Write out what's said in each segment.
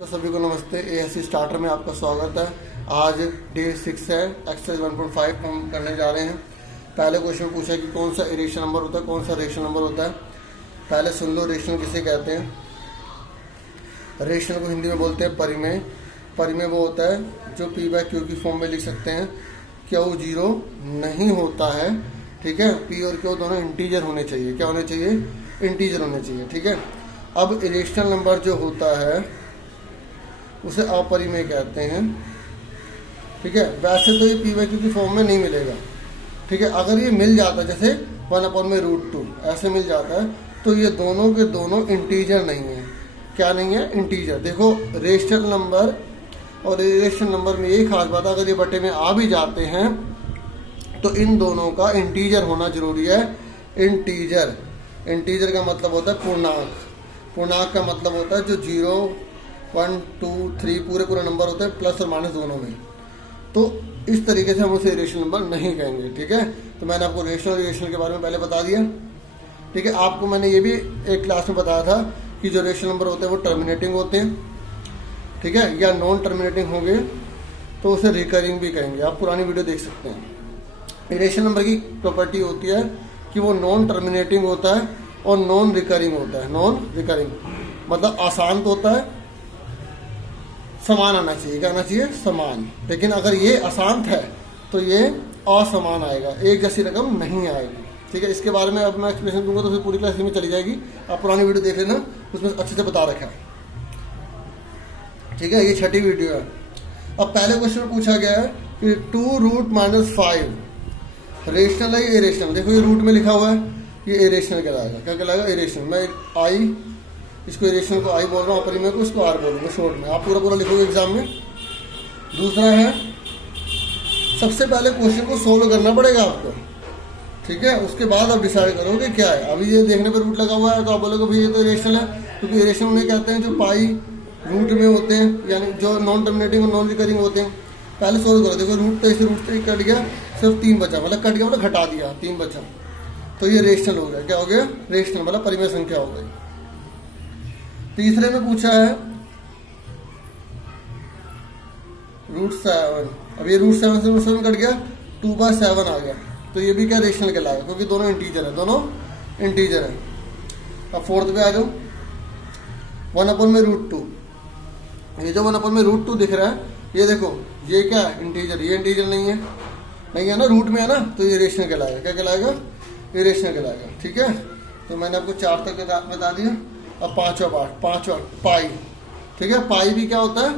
तो सभी को नमस्ते। एएससी स्टार्टर में आपका स्वागत है। आज डे 6 है। एक्सरसाइज 1.5 हम करने जा रहे हैं। पहले क्वेश्चन पूछा कि कौन सा इरेशनल नंबर होता है, कौन सा रेशनल नंबर होता है। पहले सुन लो, रेशनल किसे कहते हैं। रेशनल को हिंदी में बोलते हैं परिमेय। परिमेय वो होता है जो P/Q की फॉर्म में लिख सकते हैं। Q 0 नहीं होता है, ठीक है। P और Q दोनों इंटीजर होने चाहिए। क्या होने चाहिए? इंटीजर होने चाहिए, ठीक है। अब इरेशनल नंबर जो होता है उसे अपरिमेय कहते हैं, ठीक है। वैसे तो ये P/Q की फॉर्म में नहीं मिलेगा, ठीक है। अगर ये मिल जाता, जैसे 1/√2 ऐसे मिल जाता है, तो ये दोनों के दोनों इंटीजर नहीं है। क्या नहीं है? इंटीजर। देखो, रेशनल नंबर और इरेशनल नंबर में यही खास बात है, अगर ये बटे में आ भी जाते हैं तो इन दोनों का इंटीजर होना जरूरी है। इंटीजर, इंटीजर का मतलब होता है पूर्णांक। पूर्णांक का मतलब होता है जो 0, 1, 2, 3 पूरे नंबर होते हैं, प्लस और माइनस दोनों में। तो इस तरीके से हम उसे रेशनल नंबर नहीं कहेंगे, ठीक है। तो मैंने आपको रेशनल और इरेशनल के बारे में पहले बता दिया, ठीक है। आपको मैंने ये भी एक क्लास में बताया था कि जो रेशनल नंबर होते हैं वो टर्मिनेटिंग होते हैं, ठीक है, या नॉन टर्मिनेटिंग होंगे तो उसे रिकरिंग भी कहेंगे। आप पुरानी वीडियो देख सकते हैं। इरेशनल नंबर की प्रॉपर्टी होती है कि वो नॉन टर्मिनेटिंग होता है और नॉन रिकरिंग होता है। नॉन रिकरिंग मतलब आसान तो होता है, समान आना चाहिए। क्या आना चाहिए? समान। लेकिन अगर ये अशांत है तो ये असमान आएगा, एक जैसी रकम नहीं आएगी, ठीक है। इसके बारे में अब मैं एक्सप्लेनेशन दूंगा तो फिर पूरी क्लास में चली जाएगी। आप पुरानी वीडियो देख लेना, उसमें अच्छे से बता रखा है, ठीक है। ये 6ठी वीडियो है। अब पहले क्वेश्चन में पूछा गया है कि 2√-5 रेशनल है या इरेशनल। देखो ये रूट में लिखा हुआ है, ये इरेशनल कहलाएगा। क्या कहलाएगा? इरेशनल। मैं आई, इसको इरेशनल को आई बोल रहा हूँ, अपरिमेय को इसको आर बोल रहा हूँ शॉर्ट में। आप पूरा लिखोगे एग्जाम में। दूसरा है, सबसे पहले क्वेश्चन को सोल्व करना पड़ेगा आपको, ठीक है। उसके बाद आप डिसाइड करोगे क्या है। अभी ये देखने पर रूट लगा हुआ है तो आप बोलोगे भाई ये तो इरेशनल है, क्योंकि इरेशनल उन्हें कहते हैं जो पाई रूट में होते हैं, यानी जो नॉन टर्मिनेटिंग और नॉन रिकरिंग होते हैं। पहले सोल्व करो। देखो रूट तो इसे रूट से कट गया, सिर्फ 3 बचा, मतलब कट गया मतलब घटा दिया, 3 बचा, तो ये रेशनल हो गया। क्या हो गया? रेशनल, मतलब परिमेय संख्या हो गई। तीसरे में पूछा है √7। अब ये √7 से √7 कट गया, 2/7 आ गया, तो ये भी क्या? रेशनल कहलाएगा, क्योंकि दोनों इंटीजर है, दोनों इंटीजर है। अब फोर्थ पे आ जाओ, 1/√2। ये जो 1/√2 दिख रहा है, ये देखो, ये क्या है? इंटीजर। ये इंटीजर नहीं है, नहीं है ना, रूट में है ना, तो ये रेशनल कहलाएगा। क्या कहलाएगा? ये रेशनल कहलाएगा, ठीक है। तो मैंने आपको 4 तक बता दिया। अब पांचवा पाई, ठीक है। पाई भी क्या होता है?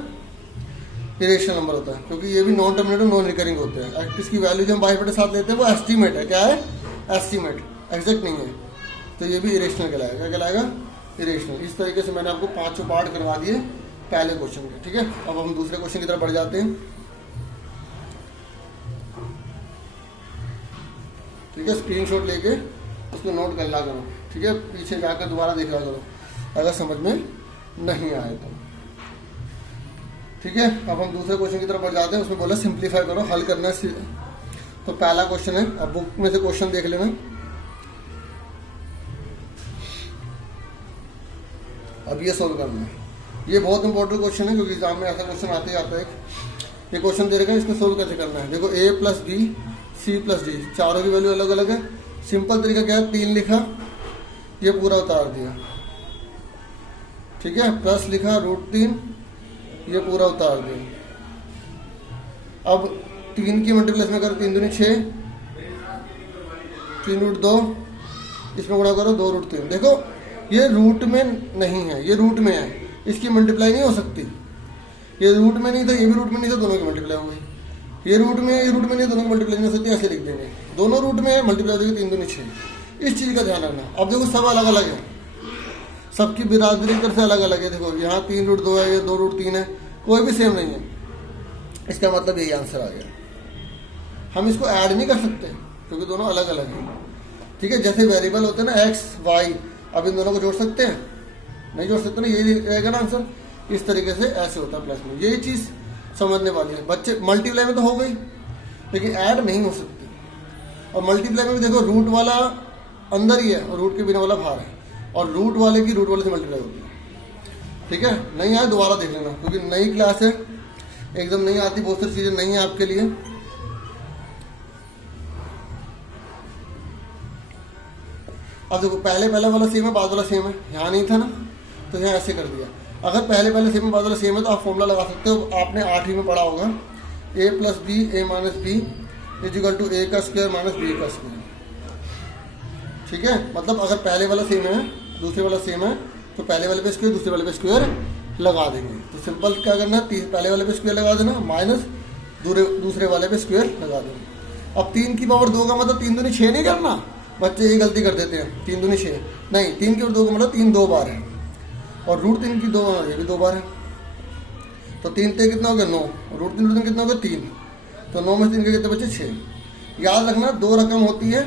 इरेशनल नंबर होता है, क्योंकि ये भी नॉन टर्मिनेटिंग नॉन रिकरिंग होते हैं। इसकी वैल्यू जो हम बाई बटे 7 लेते हैं वो एस्टीमेट है। क्या है? एस्टीमेट, एग्जैक्ट नहीं है। तो ये भी इरेशनल कहलाएगा। क्या कहलाएगा? इरेशनल। इस तरीके से मैंने आपको 5 पार्ट करवा दिए पहले क्वेश्चन के, ठीक है। अब हम दूसरे क्वेश्चन की तरफ बढ़ जाते हैं, ठीक है। स्क्रीनशॉट लेके उसको नोट कर ला करो, ठीक है। पीछे जाकर दोबारा देख ला करो अगर समझ में नहीं आए तो, ठीक है। अब हम दूसरे क्वेश्चन की तरफ बढ़ जाते हैं। उसमें बोला सिंप्लीफाई करो, हल करना है। तो पहला क्वेश्चन है, अब बुक में से क्वेश्चन देख लेना। अब ये सोल्व करना है। ये बहुत इंपॉर्टेंट क्वेश्चन है, क्योंकि एग्जाम में ऐसा क्वेश्चन आते ही आता है। ये क्वेश्चन दे रखा है, इसको सोल्व कैसे करना है। देखो, A + B, C + D, चारों की वैल्यू अलग अलग है। सिंपल तरीका क्या है? 3 लिखा, ये पूरा उतार दिया, ठीक है। प्लस लिखा √3, ये पूरा उतार दिया। अब 3 की मल्टीप्लेस में करो, 3 दूनी 6, 3√2, इसमें गुणा करो 2√3। देखो ये रूट में नहीं है, ये रूट में है, इसकी मल्टीप्लाई नहीं हो सकती। ये रूट में नहीं था, ये भी रूट में नहीं था, दोनों की मल्टीप्लाई हो गई। ये रूट में, ये रूट में नहीं, दोनों की मल्टीप्लाई नहीं हो सकती। ऐसे लिख देंगे, दोनों रूट में है, मल्टीप्लाई हो जाएगी 3 दूनी 6। इस चीज का ध्यान रखना। अब देखो सब अलग अलग है, सबकी बिरादरी तरफ से अलग अलग है। देखो यहाँ 3√2 है, ये 2√3 है, कोई भी सेम नहीं है। इसका मतलब यही आंसर आ गया। हम इसको ऐड नहीं कर सकते क्योंकि दोनों अलग अलग हैं, ठीक है। जैसे वेरिएबल होते हैं ना x, y, अब इन दोनों को जोड़ सकते हैं? नहीं जोड़ सकते ना, यही रहेगा ना आंसर। इस तरीके से ऐसे होता है प्लस में। यही चीज समझने वाली है। बच्चे मल्टीप्लाई में तो हो गई, लेकिन ऐड नहीं हो सकती। और मल्टीप्लाई में भी देखो, रूट वाला अंदर ही है और रूट के बिना वाला बाहर है, और रूट वाले की रूट वाले से मल्टीप्लाई होती है, ठीक है, नहीं आए दोबारा देख लेना, क्योंकि नई क्लास है, एकदम नहीं आती, बहुत सारी चीज़ें नहीं है आपके लिए। अब देखो पहले वाला सेम है, बाद वाला सेम है, यहाँ नहीं था ना, तो यहाँ ऐसे कर दिया। अगर पहले सेम है, बाद वाला सेम है, तो आप फॉर्मूला लगा सकते हो, आपने 8वीं में पढ़ा होगा, a + b a - b = a का स्क्वायर माइनस b का स्क्वायर। ठीक है, मतलब अगर पहले वाला सेम है, दूसरे वाला सेम है, तो पहले वाले पे स्क्वायर, दूसरे वाले पे स्क्वायर लगा देंगे। तो सिंपल क्या करना है, पहले वाले पे स्क्वायर लगा देना, माइनस दूसरे वाले पे स्क्वायर लगा देंगे। अब 3 की पावर 2 का मतलब 3 दूनी 6 नहीं करना, बच्चे ये गलती कर देते हैं, 3 दूनी 6 नहीं, 3 की पावर 2 का मतलब 3 2 बार है, और √3 की 2 ये भी 2 बार है, तो 3 ते कितना हो गया 9, √3 कितना हो गया 3, तो 9 में 3 के कितने बचे 6। याद रखना 2 रकम होती है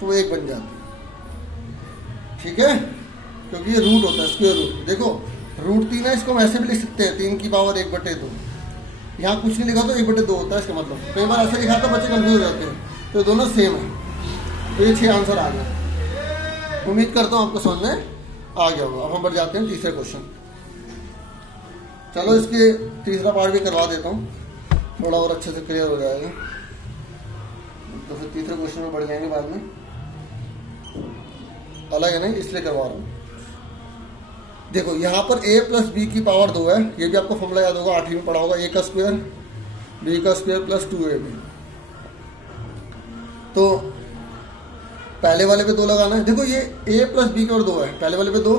तो 1 बन जाती है, ठीक है, क्योंकि ये रूट होता है, स्क्वायर रूट। देखो √3 है, इसको हम ऐसे भी लिख सकते हैं, 3 की पावर 1/2, यहाँ कुछ नहीं लिखा तो 1/2 होता है इसका मतलब। कई बार ऐसे लिखा तो बच्चे कंफ्यूज हो जाते हैं, तो दोनों सेम है। तो ये 6 आंसर आ गया। उम्मीद करता हूँ आपको समझ में आ गया होगा। अब हम बढ़ जाते हैं तीसरे क्वेश्चन। चलो इसके तीसरा पार्ट भी करवा देता हूँ, थोड़ा और अच्छे से क्लियर हो जाएगा, तो फिर तीसरे क्वेश्चन में बढ़ जाएंगे बाद में, अलग है नहीं इसलिए करवा रहा हूँ। देखो यहाँ पर a + b की पावर 2 है, ये भी आपको फॉर्मूला याद होगा, 8वीं में पढ़ा होगा, a का स्क्वायर b का स्क्वायर + 2ab। तो पहले वाले पे 2 लगाना है। देखो ये a + b की और 2 है, पहले वाले पे 2,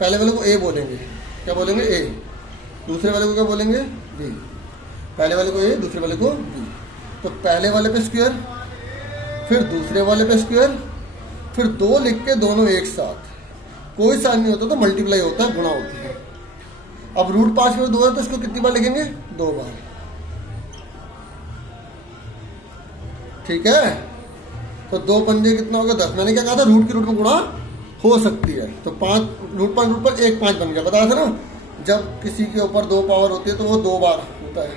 पहले वाले को a बोलेंगे, क्या बोलेंगे a, दूसरे वाले को क्या बोलेंगे b, पहले वाले को a, दूसरे वाले को b। तो पहले वाले पे स्क्वायर, फिर दूसरे वाले पे स्क्वायर, फिर 2 लिख के दोनों एक साथ, कोई साइन नहीं होता तो मल्टीप्लाई होता है, गुणा होती है। अब √5 में 2 है, तो इसको कितनी बार लिखेंगे 2 बार, ठीक है। तो 2 पंजे कितना होगा 10, मैंने क्या कहा था, रूट की रूट में गुणा हो सकती है, तो 5 √5 1 5 बन गया, बताया था ना, जब किसी के ऊपर 2 पावर होती है तो वो 2 बार होता है,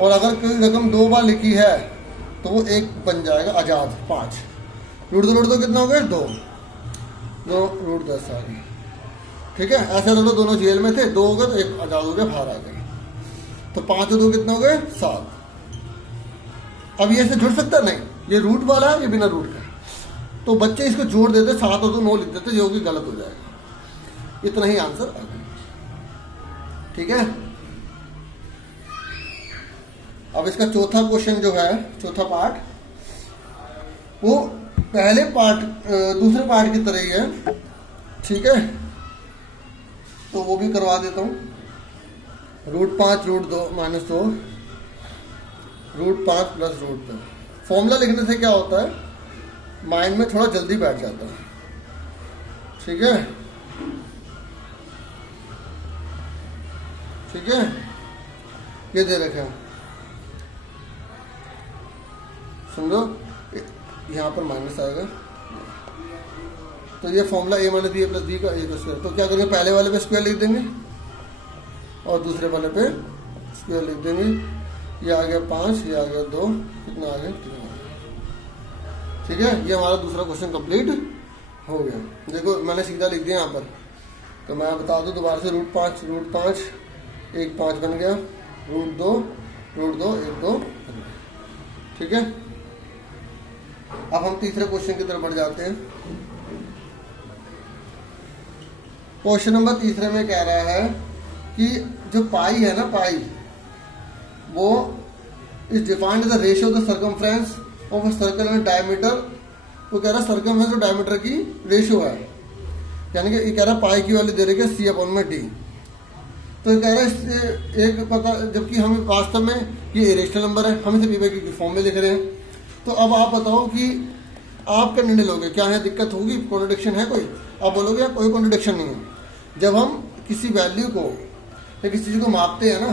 और अगर कोई रकम 2 बार लिखी है तो वो 1 बन जाएगा आजाद 5, √2 कितना हो गया 2 √10 आ गया, ठीक है। ऐसे दोनों दोनों जेल में थे, 2 हो गए तो 1 आजाद हो गया, बाहर आ गए, तो 5 और 2 कितना हो गए 7। अब ये ऐसे जुड़ सकता नहीं, ये रूट वाला है, ये बिना रूट का, तो बच्चे इसको जोड़ देते, 7 और 2 9 लिख देते, जो कि गलत हो जाएगा। इतना ही आंसर आ गया, ठीक है। अब इसका चौथा क्वेश्चन जो है, चौथा पार्ट, वो पहले पार्ट दूसरे पार्ट की तरह ही है, ठीक है, तो वो भी करवा देता हूँ। √5 √2 - 2 √5 + √2। फॉर्मूला लिखने से क्या होता है, माइंड में थोड़ा जल्दी बैठ जाता है, ठीक है, ठीक है। ये दे रखा है, समझो, यहाँ पर माइनस आएगा, तो ये formula a - b a + b का a का स्क्वायर। तो क्या करेंगे, पहले वाले पे स्क्वायर लिख देंगे और दूसरे वाले पे स्क्वायर लिख देंगे। ये आ गया 5, ये आ गया 2, कितना आ गया 3 आ गया, ठीक है। ये हमारा दूसरा क्वेश्चन कंप्लीट हो गया। देखो मैंने सीधा लिख दिया यहाँ पर, तो मैं बता दूँ दोबारा से, √5 1 5 बन गया, √2 1 2, ठीक है। अब हम तीसरे क्वेश्चन की तरफ बढ़ जाते हैं। क्वेश्चन नंबर तीसरे में कह रहा है कि जो पाई है ना, पाई वो is defined the ratio of the circumference of a circle and diameter. वो कह रहा है सर्कमफ्रेंस और डायमीटर की रेशियो है, यानी कि ये कह रहा है पाई की वैल्यू दे रही है C/D। तो ये कह रहा है इससे एक पता, जबकि हमें वास्तव में ये इरेशनल नंबर है, हम इसे p/q की फॉर्म में लिख रहे हैं। तो अब आप बताओ कि आप क्या निर्णय लोगे, क्या है दिक्कत होगी, कॉन्ट्रडिक्शन है कोई? आप बोलोगे कोई कॉन्ट्रडिक्शन नहीं है। जब हम किसी वैल्यू को या किसी चीज़ को मापते हैं ना,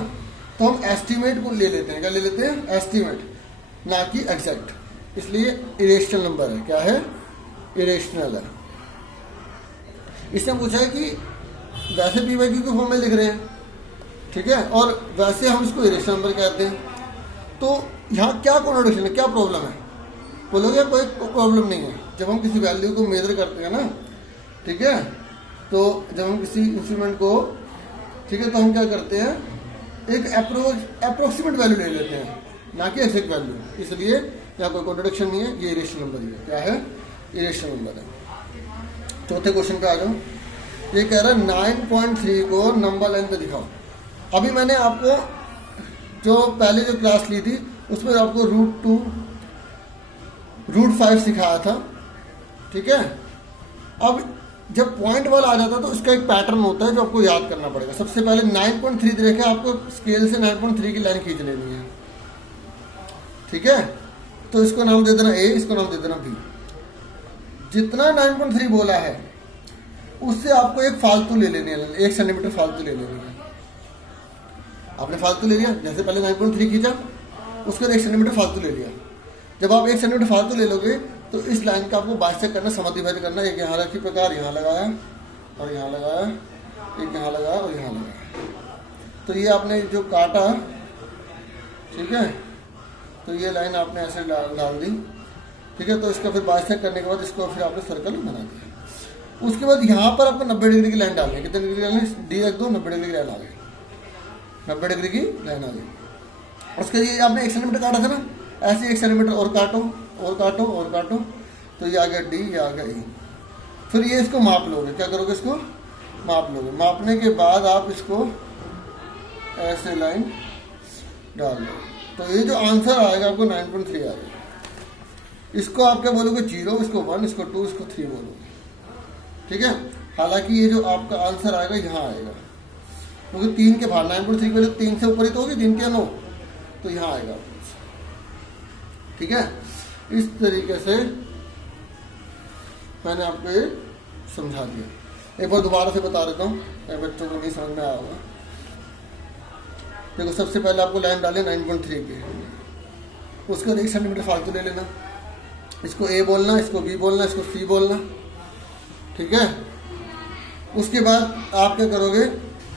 तो हम एस्टीमेट को ले लेते हैं, क्या ले लेते हैं, एस्टीमेट, ना कि एग्जैक्ट। इसलिए इरेशनल नंबर है, क्या है, इरेशनल है। इसने पूछा है कि वैसे p/q के फॉर्म में लिख रहे हैं, ठीक है, और वैसे हम इसको इरेशनल नंबर कहते हैं। तो यहाँ क्या कॉन्ट्रडिक्शन है, क्या प्रॉब्लम है? बोलोगे कोई प्रॉब्लम नहीं है। जब हम किसी वैल्यू को मेजर करते हैं ना, ठीक है, तो जब हम किसी इंस्ट्रूमेंट को, ठीक है, तो हम क्या करते हैं, एक अप्रोक्सीमेट वैल्यू ले लेते हैं, ना कि एग्जैक्ट वैल्यू। इसलिए यहाँ कोई कॉन्ट्रडिक्शन नहीं है, ये इरेशनल नंबर ही है। क्या है? इरेशनल नंबर है। चौथे क्वेश्चन पे आ जाओ। ये कह रहा है 9.3 को नंबर लाइन पे दिखाओ। अभी मैंने आपको जो पहले जो क्लास ली थी उसमें आपको √2 √5 सिखाया था, ठीक है। अब जब पॉइंट वाला आ जाता है तो इसका एक पैटर्न होता है जो आपको याद करना पड़ेगा। सबसे पहले 9.3 देखे आपको स्केल से 9.3 की लाइन खींच लेनी है, ठीक है। तो इसको नाम दे देना A, इसको नाम दे देना B। जितना 9.3 बोला है उससे आपको एक फालतू ले लेनी है, 1 सेंटीमीटर फालतू ले लेनी है। आपने फालतू ले लिया, जैसे पहले 9.3 खींचा उसके 1 सेंटीमीटर फालतू ले लिया। जब आप 1 सेंटीमीटर फालतू ले लोगे तो इस लाइन का आपको बाइसेक्ट करना, समद्विभाजन करना। एक यहाँ रखी प्रकार, यहाँ लगाया और यहाँ लगाया, एक यहाँ लगाया और यहाँ लगाया। तो ये आपने जो काटा, ठीक है, तो ये लाइन आपने ऐसे डाल दी, ठीक है। तो इसका फिर बाइसेक्ट करने के बाद इसको फिर आपने सर्कल बना दिया। उसके बाद यहाँ पर आपको 90 डिग्री की लाइन डालनी है। कितने डिग्री की लाइन? D रख दो, 90 डिग्री की लाइन आ गई, 90 डिग्री की लाइन आ गई। उसके लिए आपने 1 सेंटीमीटर काटा था ना, ऐसे 1 सेंटीमीटर और काटो और काटो और काटो, तो ये आ गया D, ये आ गया E। फिर ये इसको माप लोगे। क्या करोगे? इसको माप लोगे। मापने के बाद आप इसको ऐसे लाइन डाल दो, तो ये जो आंसर आएगा आपको 9.3 आएगा। इसको आप क्या बोलोगे? 0, इसको 1, इसको 2, इसको 3 बोलोगे, ठीक है। हालांकि ये जो आपका आंसर आएगा यहाँ आएगा, क्योंकि 3 के बाहर 9.3 के लिए 3 से ऊपर ही तो होगी, 3 के 9, तो यहाँ आएगा, ठीक है। इस तरीके से मैंने आपको ये समझा दिया। एक बार दोबारा से बता देता हूँ, बच्चों को नहीं समझ में आया होगा। देखो, सबसे पहले आपको लाइन डाले 9.3 की, उसके बाद 1 सेंटीमीटर फालतू ले लेना। इसको A बोलना, इसको B बोलना, इसको C बोलना, ठीक है। उसके बाद आप क्या करोगे?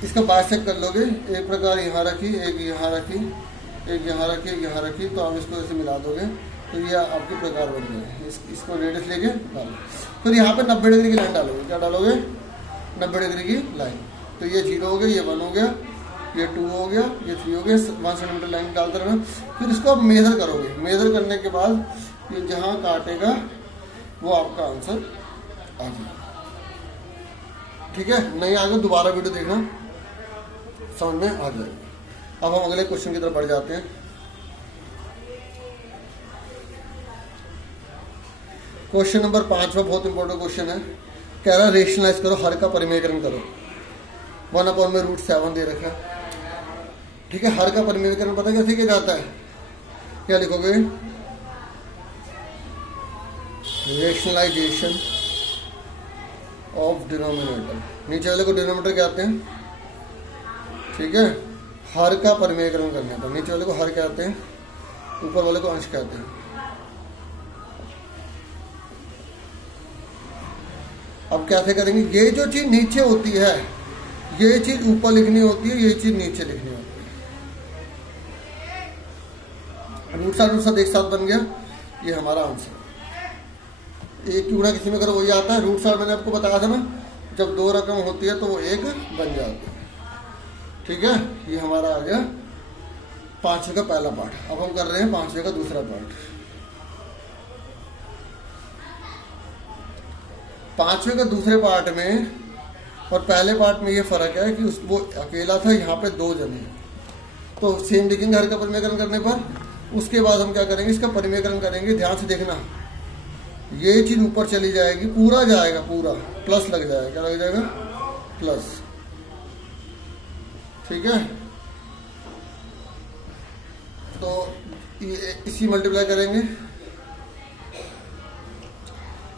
इसका बाइसेक्ट कर लोगे। एक प्रकार यहाँ रखी, एक यहाँ रखी, एक यहाँ रखी, एक यहाँ रखी, तो आप इसको ऐसे मिला दोगे तो ये आपके प्रकार बन गए। इसको रेडियस लेके डालो। फिर यहाँ पे 90 डिग्री की लाइन डालोगे। क्या डालोगे? 90 डिग्री की लाइन। तो ये 0 हो गया, ये 1 हो गया, ये 2 हो गया, ये 3 हो गया। 1 सेंटीमीटर लाइन डालते रहना। फिर इसको आप मेजर करोगे। मेजर करने के बाद ये जहाँ काटेगा वो आपका आंसर आ जाएगा, ठीक है। नहीं आगे दोबारा वीडियो देखना, समझ में आ जाएगा। अब हम अगले क्वेश्चन की तरफ बढ़ जाते हैं। क्वेश्चन नंबर 5 बहुत इंपॉर्टेंट क्वेश्चन है। कह रहा है रेशनलाइज करो, हर का परिमेयकरण करो। 1/√7 दे रखा है, ठीक है। हर का परिमेयकरण पता कैसे किया जाता है? क्या लिखोगे? Rationalization of denominator. नीचे वाले को डिनोमिनेटर कहते हैं, ठीक है। हर का परिमेयकरण करने पर नीचे वाले को हर कहते हैं, ऊपर वाले को अंश कहते हैं। अब कैसे करेंगे? ये जो चीज नीचे होती है ये चीज ऊपर लिखनी होती है, ये चीज नीचे लिखनी होती है। √7 एक साथ बन गया, ये हमारा आंसर। एक क्यों ना किसी में करो वही आता है। √7 मैंने आपको बताया था ना, जब 2 रकम होती है तो वो 1 बन जाती है, ठीक है। ये हमारा आ गया 5वें का पहला पार्ट। अब हम कर रहे हैं 5वें का दूसरा पार्ट। 5वें का दूसरे पार्ट में और पहले पार्ट में ये फर्क है कि वो अकेला था, यहाँ पे 2 जने हैं, तो सेम लिखेंगे हर का परिमेयकरण करने पर। उसके बाद हम क्या करेंगे? इसका परिमेयकरण करेंगे। ध्यान से देखना, ये चीज ऊपर चली जाएगी, पूरा जाएगा, पूरा प्लस लग जाएगा। क्या लग जाएगा? प्लस, ठीक है। तो इसी मल्टीप्लाई करेंगे।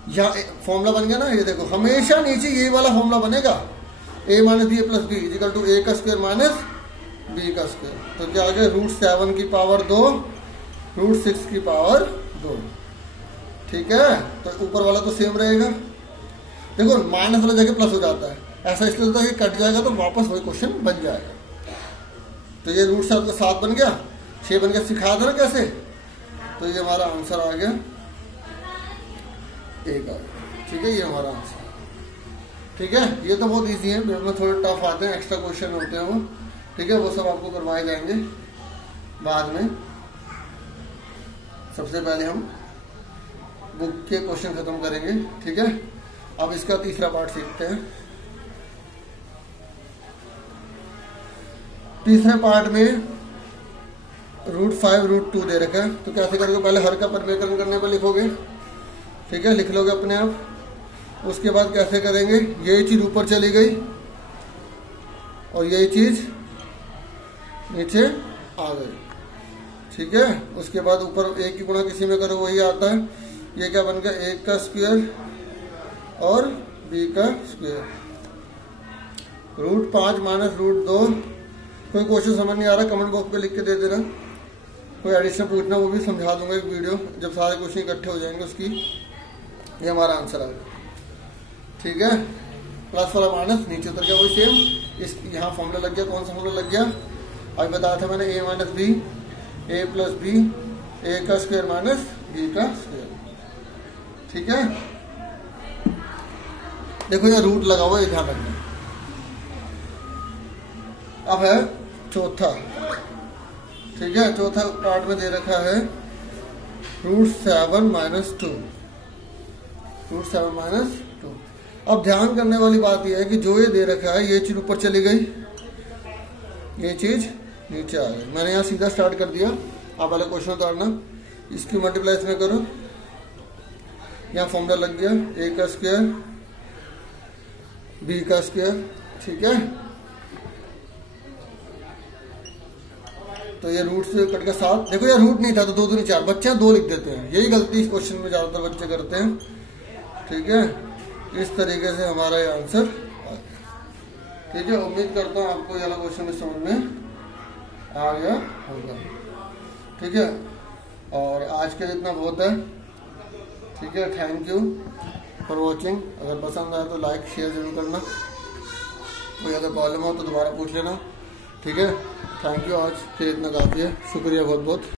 यहाँ फॉर्मूला बन गया ना, ये देखो, हमेशा नीचे ये वाला फॉर्मूला बनेगा, a - b + b = a का स्क्वायर माइनस b का स्क्वायर। तो क्या आ गया? √7 की पावर 2, √6 की पावर 2, ठीक है। तो ऊपर वाला तो सेम रहेगा। देखो, माइनस वाला जगह प्लस हो जाता है, ऐसा इसलिए होता है कि कट जाएगा तो वापस वही क्वेश्चन बन जाएगा। तो ये √7 का 7 बन गया, 6 बन गया। सिखा था ना कैसे? तो ये हमारा आंसर आ गया 1 आ गया, ठीक है। ये हमारा आंसर, ठीक। ठीक है, ये तो बहुत इजी है, पेपर में थोड़े टफ आते हैं, एक्स्ट्रा क्वेश्चन होते हैं वो, ठीक है, वो सब आपको करवाए जाएंगे बाद में। सबसे पहले हम बुक के क्वेश्चन खत्म करेंगे, ठीक है। अब इसका तीसरा पार्ट सीखते हैं। तीसरे पार्ट में √5 √2 दे रखा है, तो कैसे करोगे, पहले हर का परिमेयकरण करने पर लिखोगे, ठीक है, लिख लोगे अपने आप। उसके बाद कैसे करेंगे, यही चीज ऊपर चली गई और यही चीज नीचे आ गई, ठीक है। उसके बाद ऊपर एक की गुणा किसी में करो वही आता है, ये क्या बन गया, 1 का स्क्वायर और b का स्क्वायर। √5 माइनस √2। कोई क्वेश्चन समझ नहीं आ रहा कमेंट बॉक्स पे लिख के दे देना, कोई एडिशन पूछना वो भी समझा दूंगा एक वीडियो, जब सारे क्वेश्चन इकट्ठे हो जाएंगे उसकी। ये हमारा आंसर आएगा, ठीक है। प्लस वाला माइनस नीचे उतर गया वही सेम, इस यहाँ फॉर्मूला लग गया, कौन सा फॉर्मूला लग गया, अभी बताया था मैंने, a minus B, a plus B, a का स्क्वायर माइनस b का स्क्वायर, ठीक है। देखो यहाँ रूट लगा हुआ है, ध्यान रखना। अब है चौथा, ठीक है, चौथा पार्ट में दे रखा है √7 माइनस 2, √7 माइनस 2। अब ध्यान करने वाली बात यह है कि जो ये दे रखा है, ये चीज ऊपर चली गई, ये चीज नीचे आ गई। मैंने यहाँ सीधा स्टार्ट कर दिया, आप पहले क्वेश्चन उतारना, इसकी मल्टीप्लाई इसमें करो, यहाँ फॉर्मूला लग गया, a का स्क्वायर b का स्क्वायर, ठीक है। तो ये रूट से कट के 7, देखो ये रूट नहीं था तो 2 दूनी 4, बच्चे 2 लिख देते हैं, यही गलती इस क्वेश्चन में ज्यादातर बच्चे करते हैं, ठीक है। इस तरीके से हमारा ये आंसर, ठीक है। उम्मीद करता हूँ आपको ये वाला क्वेश्चन में समझ में आ गया होगा, ठीक है। और आज के लिए इतना बहुत है, ठीक है। Thank you for watching. अगर पसंद आए तो लाइक शेयर जरूर करना, कोई अगर प्रॉब्लम हो तो दोबारा पूछ लेना, ठीक है। थैंक यू, आज के लिए इतना काफ़ी है, शुक्रिया बहुत बहुत।